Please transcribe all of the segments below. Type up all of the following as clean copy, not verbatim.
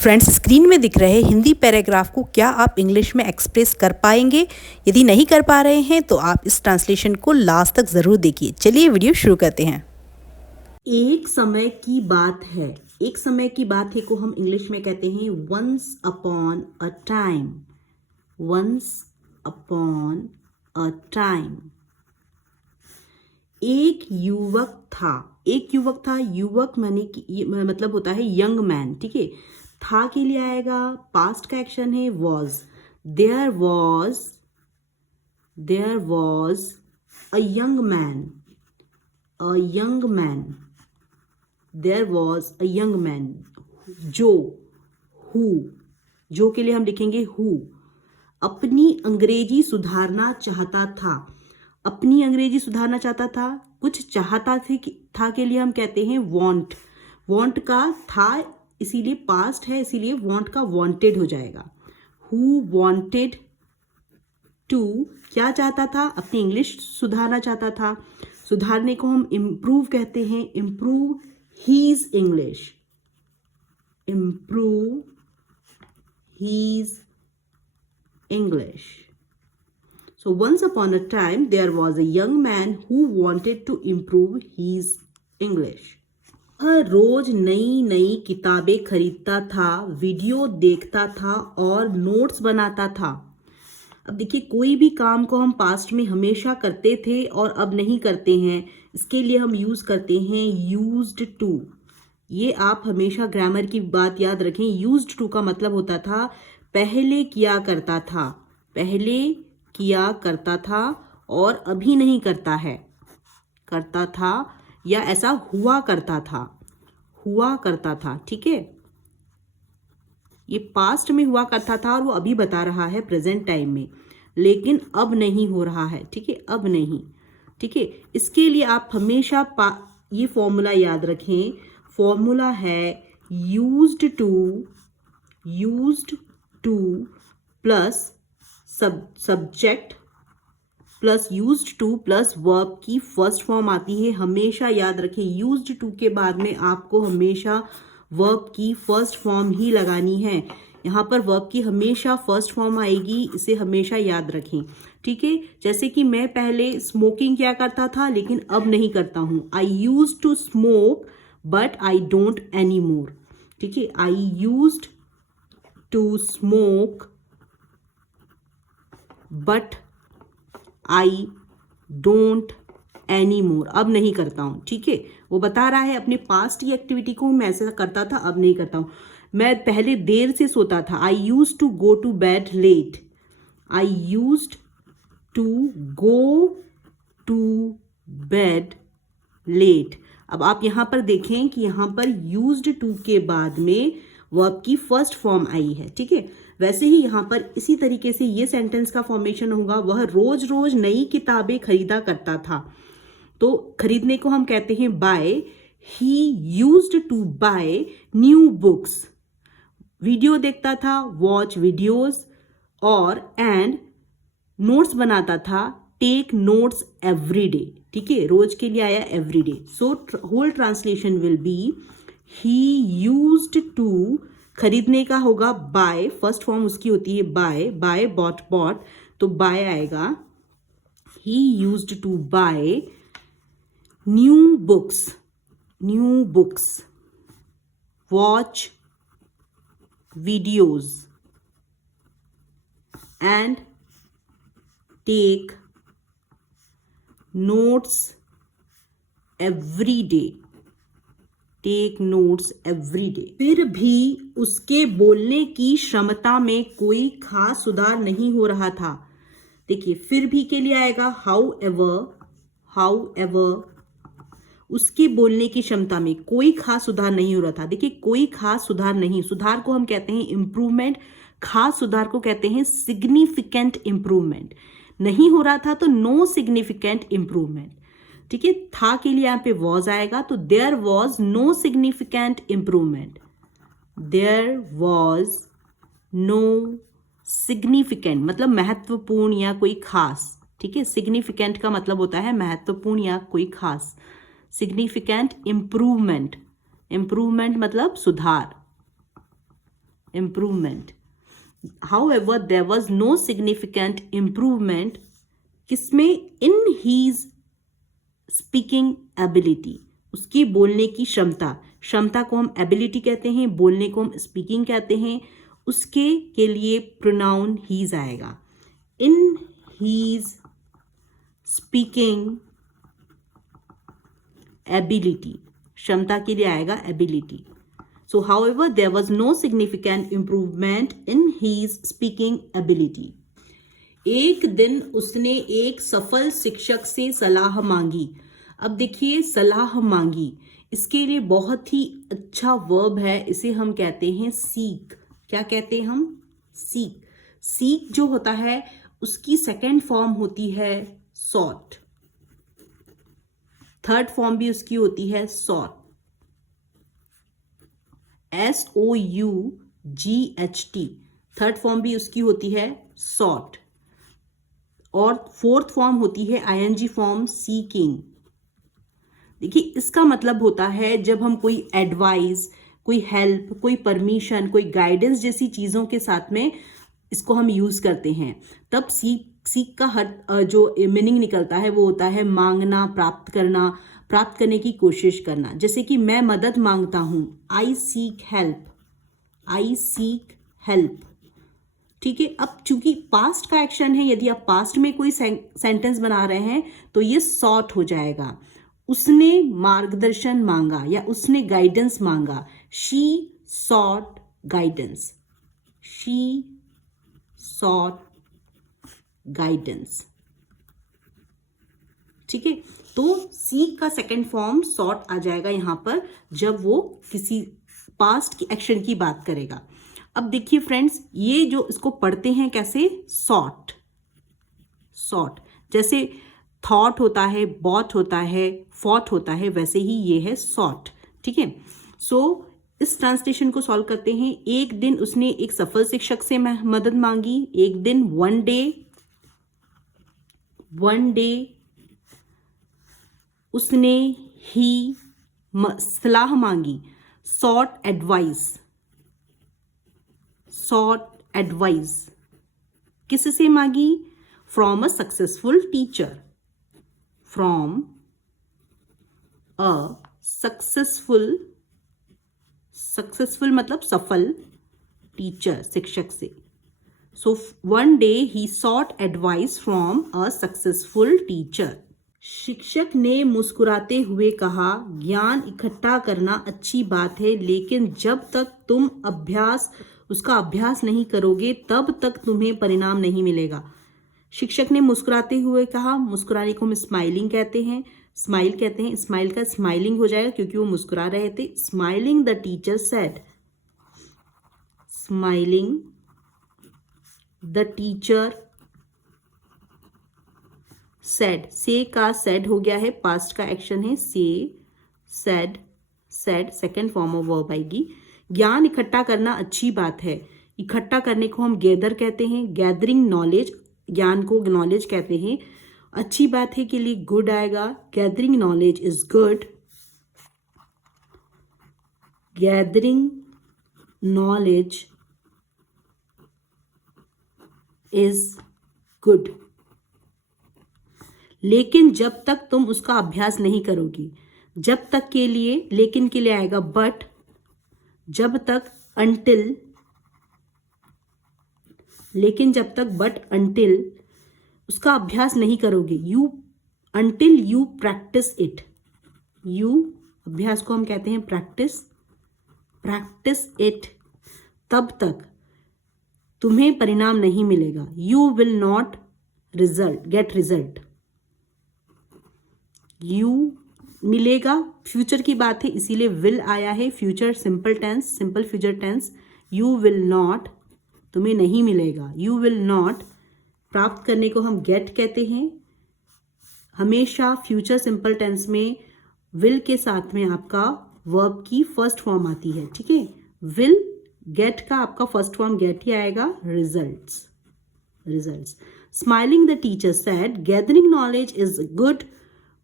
Friends, screen में दिख रहे हिंदी पैराग्राफ को क्या आप इंग्लिश में एक्सप्रेस कर पाएंगे? यदि नहीं कर पा रहे हैं तो आप इस ट्रांसलेशन को लास्ट तक ज़रूर देखिए। चलिए वीडियो शुरू करते हैं। एक समय की बात है। एक समय की बात है को हम इंग्लिश में कहते हैं once upon a time. Once upon a time. एक युवक था। एक युवक था। युवक माने कि मतलब होता है यंग मैन। ठीक है, था के लिए आएगा, पास्ट का एक्शन है was. There was a young man. A young man. There was a young man. जो, हु, जो के लिए हम लिखेंगे हु। अपनी अंग्रेजी सुधारना चाहता था। अपनी अंग्रेजी सुधारना चाहता था। कुछ चाहता था के लिए हम कहते हैं वांट। वांट का था इसीलिए पास्ट है, इसीलिए वांट का वांटेड हो जाएगा। हु वांटेड टू, क्या चाहता था? अपनी इंग्लिश सुधारना चाहता था। सुधारने को हम इम्प्रूव कहते हैं। Improve his English. Improve his English. So once upon a time there was a young man who wanted to improve his English. वह रोज नई नई किताबें खरीदता था, वीडियो देखता था और नोट्स बनाता था। अब देखिए, कोई भी काम को हम पास्ट में हमेशा करते थे और अब नहीं करते हैं, इसके लिए हम यूज करते हैं यूज्ड टू। ये आप हमेशा ग्रामर की बात याद रखें। यूज्ड टू का मतलब होता था पहले किया करता था। पहले किया करता था और अभी नहीं करता है। करता था या ऐसा हुआ करता था। हुआ करता था। ठीक है, ये पास्ट में हुआ करता था और वो अभी बता रहा है प्रेजेंट टाइम में, लेकिन अब नहीं हो रहा है। ठीक है, अब नहीं। ठीक है, इसके लिए आप हमेशा ये फॉर्मूला याद रखें। फॉर्मूला है used two plus subject plus used two plus verb की फर्स्ट फॉर्म आती है। हमेशा याद रखें, यूज्ड टू के बाद में आपको हमेशा वर्ब की फर्स्ट फॉर्म ही लगानी है। यहाँ पर वर्ब की हमेशा फर्स्ट फॉर्म आएगी, इसे हमेशा याद रखें। ठीक है, जैसे कि मैं पहले स्मोकिंग किया करता था लेकिन अब नहीं करता हूँ। I used to smoke but I don't any more. ठीक है, I used to smoke but I don't any more. अब नहीं करता हूं। ठीक है, वो बता रहा है अपने पास्ट की एक्टिविटी को, मैं ऐसा करता था अब नहीं करता हूं। मैं पहले देर से सोता था। I used to go to bed late. I used to go to bed late. अब आप यहां पर देखें कि यहां पर यूज्ड टू के बाद में वर्ब की फर्स्ट फॉर्म आई है। ठीक है, वैसे ही यहां पर इसी तरीके से ये सेंटेंस का फॉर्मेशन होगा। वह रोज रोज नई किताबें खरीदा करता था। तो खरीदने को हम कहते हैं buy. He used to buy new books. Video देखता था, वॉच वीडियोज। और एंड नोट्स बनाता था, टेक नोट्स एवरी डे। ठीक है, रोज के लिए आया every day. So whole translation will be he used to, खरीदने का होगा बाय, फर्स्ट फॉर्म उसकी होती है बाय बॉट तो बाय आएगा। He used to buy new books, watch videos and take notes every day. Take notes every day. फिर भी उसके बोलने की क्षमता में कोई खास सुधार नहीं हो रहा था। देखिए, फिर भी के लिए आएगा हाउ एवर। उसके बोलने की क्षमता में कोई खास सुधार नहीं हो रहा था। देखिए, कोई खास सुधार नहीं, सुधार को हम कहते हैं इंप्रूवमेंट, खास सुधार को कहते हैं सिग्निफिकेंट इंप्रूवमेंट। नहीं हो रहा था तो नो सिग्निफिकेंट इंप्रूवमेंट। ठीक है, था के लिए यहां पे वॉज आएगा, तो there was no significant improvement. There was no significant मतलब महत्वपूर्ण या कोई खास। ठीक है, सिग्निफिकेंट का मतलब होता है महत्वपूर्ण या कोई खास। सिग्निफिकेंट इंप्रूवमेंट, इंप्रूवमेंट मतलब सुधार। improvement. However, there was no significant improvement किसमें? in his speaking ability, उसकी बोलने की क्षमता. क्षमता को हम ability कहते हैं, बोलने को हम speaking कहते हैं. उसके के लिए pronoun his आएगा. in his speaking ability, क्षमता के लिए आएगा ability. So, however, there was no significant improvement in his speaking ability. एक दिन उसने एक सफल शिक्षक से सलाह मांगी. अब देखिए, सलाह मांगी, इसके लिए बहुत ही अच्छा वर्ब है, इसे हम कहते हैं सीक. क्या कहते हैं हम? सीक. सीक जो होता है उसकी सेकेंड फॉर्म होती है सॉट. थर्ड फॉर्म भी उसकी होती है सॉट. SOUGHT. थर्ड फॉर्म भी उसकी होती है सॉट. और फोर्थ फॉर्म होती है ING फॉर्म सीकिंग. देखिए, इसका मतलब होता है जब हम कोई एडवाइस, कोई हेल्प, कोई परमिशन, कोई गाइडेंस जैसी चीज़ों के साथ में इसको हम यूज़ करते हैं, तब सीक का हर जो मीनिंग निकलता है वो होता है मांगना, प्राप्त करना, प्राप्त करने की कोशिश करना. जैसे कि मैं मदद मांगता हूँ, आई सीक हेल्प. आई सीक हेल्प. ठीक है. अब चूंकि पास्ट का एक्शन है, यदि आप पास्ट में कोई सेंटेंस बना रहे हैं तो ये सॉट हो जाएगा. उसने मार्गदर्शन मांगा या उसने गाइडेंस मांगा. She sought guidance. She sought guidance. ठीक है. तो सीक का सेकेंड फॉर्म सॉट आ जाएगा यहां पर जब वो किसी पास्ट की एक्शन की बात करेगा. अब देखिए फ्रेंड्स, ये जो इसको पढ़ते हैं कैसे? सॉट. सॉट जैसे थॉट होता है, बॉट होता है, फॉट होता है, वैसे ही ये है सॉट. ठीक है. सो इस ट्रांसलेशन को सॉल्व करते हैं. एक दिन उसने एक सफल शिक्षक से मदद मांगी. एक दिन, वन डे उसने ही सलाह मांगी. सॉट एडवाइस किससे मांगी? From a successful teacher. From a successful मतलब सफल टीचर, शिक्षक से. So one day he sought advice from a successful teacher. शिक्षक ने मुस्कुराते हुए कहा, ज्ञान इकट्ठा करना अच्छी बात है, लेकिन जब तक तुम उसका अभ्यास नहीं करोगे तब तक तुम्हें परिणाम नहीं मिलेगा. शिक्षक ने मुस्कुराते हुए कहा. मुस्कुराने को हम स्माइलिंग कहते हैं. स्माइल का स्माइलिंग हो जाएगा क्योंकि वो मुस्कुरा रहे थे. Smiling the teacher said. Smiling the teacher said. से का सेड हो गया है, पास्ट का एक्शन है. से, said, second form of verb आएगी. ज्ञान इकट्ठा करना अच्छी बात है. इकट्ठा करने को हम गैदर कहते हैं. गैदरिंग नॉलेज, ज्ञान को नॉलेज कहते हैं. अच्छी बात है के लिए गुड आएगा. Gathering knowledge is good. Gathering knowledge is good. लेकिन जब तक तुम उसका अभ्यास नहीं करोगी. जब तक के लिए, लेकिन के लिए आएगा बट. जब तक, अंटिल. लेकिन जब तक, बट अंटिल उसका अभ्यास नहीं करोगे. Until you practice it. अभ्यास को हम कहते हैं प्रैक्टिस इट. तब तक तुम्हें परिणाम नहीं मिलेगा. You will not get result. You मिलेगा, फ्यूचर की बात है इसीलिए विल आया है. Future simple future tense. You will not, तुम्हें नहीं मिलेगा. यू विल नॉट, प्राप्त करने को हम गेट कहते हैं. हमेशा फ्यूचर सिंपल टेंस में विल के साथ में आपका वर्ब की फर्स्ट फॉर्म आती है. ठीक है. विल, गेट का आपका फर्स्ट फॉर्म गेट ही आएगा. Results. Smiling the teacher said, gathering knowledge is good,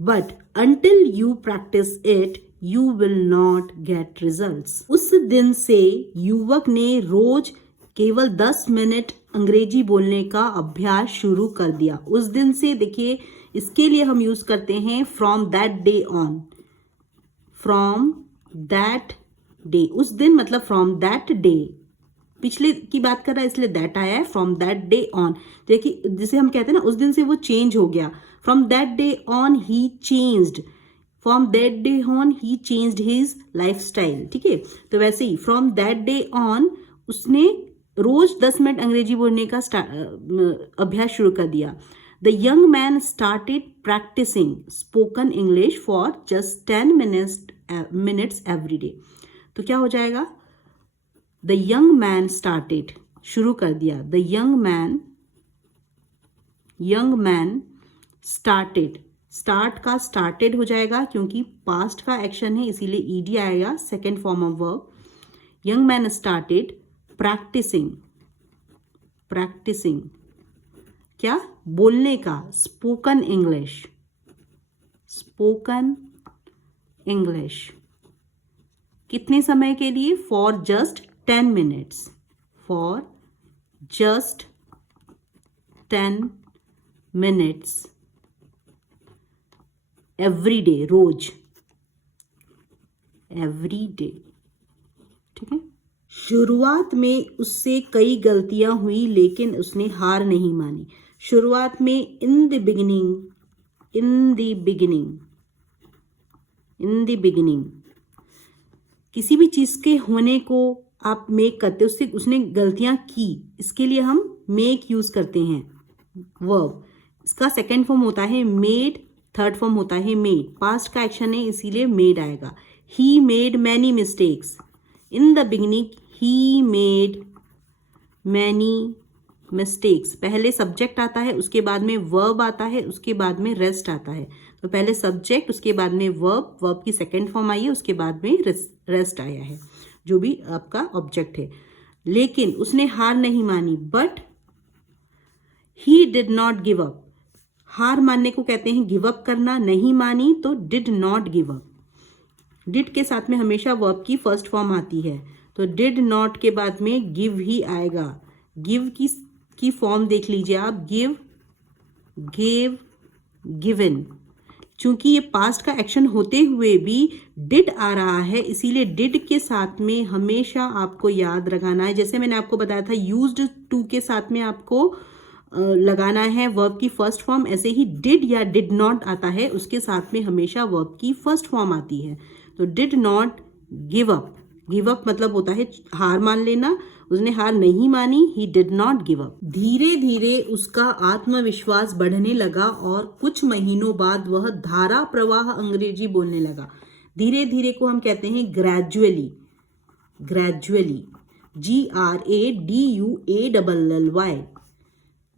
but until you practice it, you will not gate results. उस दिन से युवक ने रोज केवल 10 मिनट अंग्रेजी बोलने का अभ्यास शुरू कर दिया। उस दिन से, देखिए इसके लिए हम यूज करते हैं from that day on. From that day, उस दिन मतलब फ्रॉम दैट डे, पिछले की बात कर रहा है इसलिए दैट आया है। फ्रॉम दैट डे ऑन, देखिए जिसे हम कहते हैं ना, उस दिन से वो चेंज हो गया। From that day on he changed, from that day on he changed his life style. ठीक है, तो वैसे ही फ्रॉम दैट डे ऑन उसने रोज 10 मिनट अंग्रेजी बोलने का अभ्यास शुरू कर दिया। The young man started practising spoken English for just 10 minutes every day. तो क्या हो जाएगा? द यंग मैन स्टार्टेड, शुरू कर दिया। The young man started, start का स्टार्टेड हो जाएगा क्योंकि पास्ट का एक्शन है इसीलिए ईडी आएगा, second form of verb. Young man started practising क्या? बोलने का, स्पोकन इंग्लिश। कितने समय के लिए? For just 10 minutes, for just 10 minutes every day, रोज, एवरी डे। ठीक है। शुरुआत में उससे कई गलतियां हुई लेकिन उसने हार नहीं मानी। शुरुआत में इन द बिगिनिंग किसी भी चीज के होने को आप मेक करते, उससे उसने गलतियां की, इसके लिए हम मेक यूज करते हैं वर्ब। इसका सेकेंड फॉर्म होता है मेड, थर्ड फॉर्म होता है मेड। पास्ट का एक्शन है इसीलिए मेड आएगा। He made many mistakes in the beginning, he made many mistakes. पहले सब्जेक्ट आता है, उसके बाद में वर्ब आता है, उसके बाद में रेस्ट आता है। तो पहले सब्जेक्ट, उसके बाद में वर्ब, वर्ब की सेकेंड फॉर्म आई है, उसके बाद में रेस्ट आया है, जो भी आपका ऑब्जेक्ट है। लेकिन उसने हार नहीं मानी, but he did not give up. हार मानने को कहते हैं गिव अप करना, नहीं मानी तो did not give up. Did के साथ में हमेशा वर्ब की फर्स्ट फॉर्म आती है, तो डिड नॉट के बाद में गिव ही आएगा। गिव की फॉर्म देख लीजिए आप, गिव, गेव, गिवन। चूंकि ये पास्ट का एक्शन होते हुए भी डिड आ रहा है, इसीलिए डिड के साथ में हमेशा आपको याद लगाना है। जैसे मैंने आपको बताया था यूज्ड टू के साथ में आपको लगाना है वर्ब की फर्स्ट फॉर्म, ऐसे ही डिड या डिड नॉट आता है, उसके साथ में हमेशा वर्ब की फर्स्ट फॉर्म आती है। तो did not give up, give up मतलब होता है हार मान लेना, उसने हार नहीं मानी, he did not give up. धीरे धीरे उसका आत्मविश्वास बढ़ने लगा और कुछ महीनों बाद वह धारा प्रवाह अंग्रेजी बोलने लगा। धीरे धीरे को हम कहते हैं ग्रेजुअली, GRADUALLY,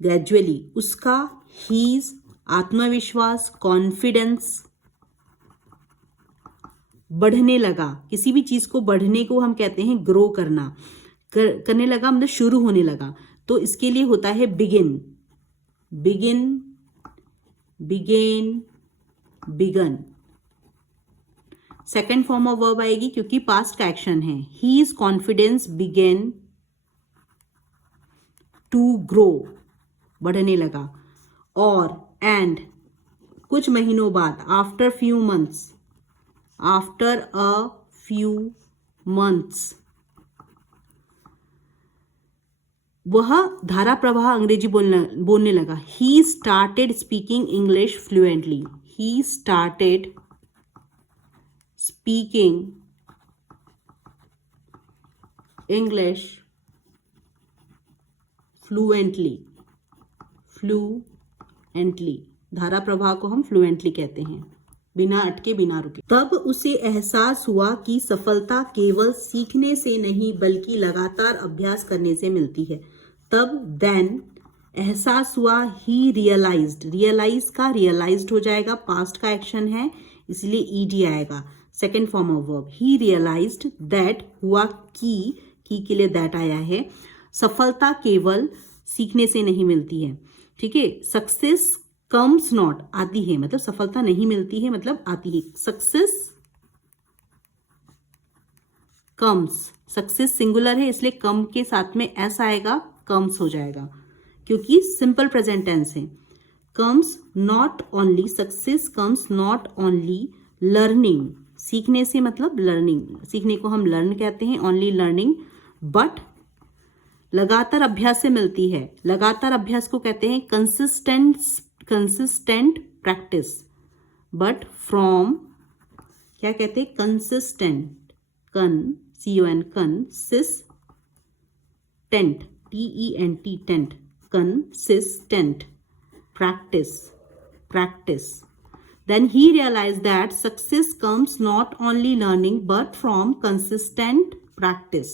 ग्रेजुअली। उसका हीज, आत्मविश्वास, कॉन्फिडेंस बढ़ने लगा। किसी भी चीज को बढ़ने को हम कहते हैं ग्रो करना, करने लगा मतलब शुरू होने लगा। तो इसके लिए होता है begin, began. Second form of verb आएगी क्योंकि पास्ट का एक्शन है। His confidence began to grow, बढ़ने लगा। और एंड, कुछ महीनों बाद, आफ्टर अ फ्यू मंथ्स, वह धारा प्रवाह अंग्रेजी बोलने लगा। He started speaking English fluently, he started speaking English fluently, धारा प्रवाह को हम फ्लुएंटली कहते हैं, बिना अटके बिना रुके। तब उसे एहसास हुआ कि सफलता केवल सीखने से नहीं बल्कि लगातार अभ्यास करने से मिलती है। तब देन एहसास हुआ, ही रियलाइज का रियलाइज्ड हो जाएगा, पास्ट का एक्शन है इसलिए ईडी आएगा, second form of verb. He realised that, हुआ की के लिए दैट आया है। सफलता केवल सीखने से नहीं मिलती है, ठीक है। सक्सेस कम्स नॉट, आती है, मतलब सफलता नहीं मिलती है मतलब आती है। सक्सेस कम्स, सक्सेस सिंगुलर है इसलिए कम के साथ में एस आएगा, कम्स हो जाएगा क्योंकि सिंपल प्रेजेंट टेंस है। Comes not only, success comes not only learning, सीखने से मतलब लर्निंग, सीखने को हम लर्न कहते हैं, ओनली लर्निंग, बट लगातार अभ्यास से मिलती है। लगातार अभ्यास को कहते हैं कंसिस्टेंट प्रैक्टिस, बट फ्रॉम क्या कहते हैं, consistent, CON consistent, TENT tent, consistent practice. Then he realized that success comes not only learning but from consistent practice.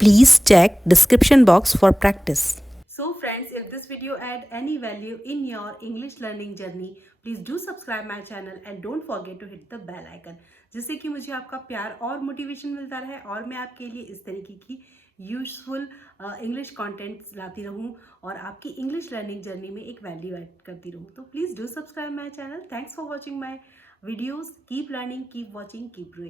Please check description box for practice. So friends, if this video add any value in your English learning journey, please do subscribe my channel and don't forget to hit the bell icon, जिससे कि मुझे आपका प्यार और motivation मिलता रहे और मैं आपके लिए इस तरीके की यूजफुल इंग्लिश कंटेंट्स लाती रहूं और आपकी इंग्लिश लर्निंग जर्नी में एक वैल्यू ऐड करती रहूं। तो please do subscribe my channel. Thanks for watching my videos. Keep learning, keep watching, keep growing.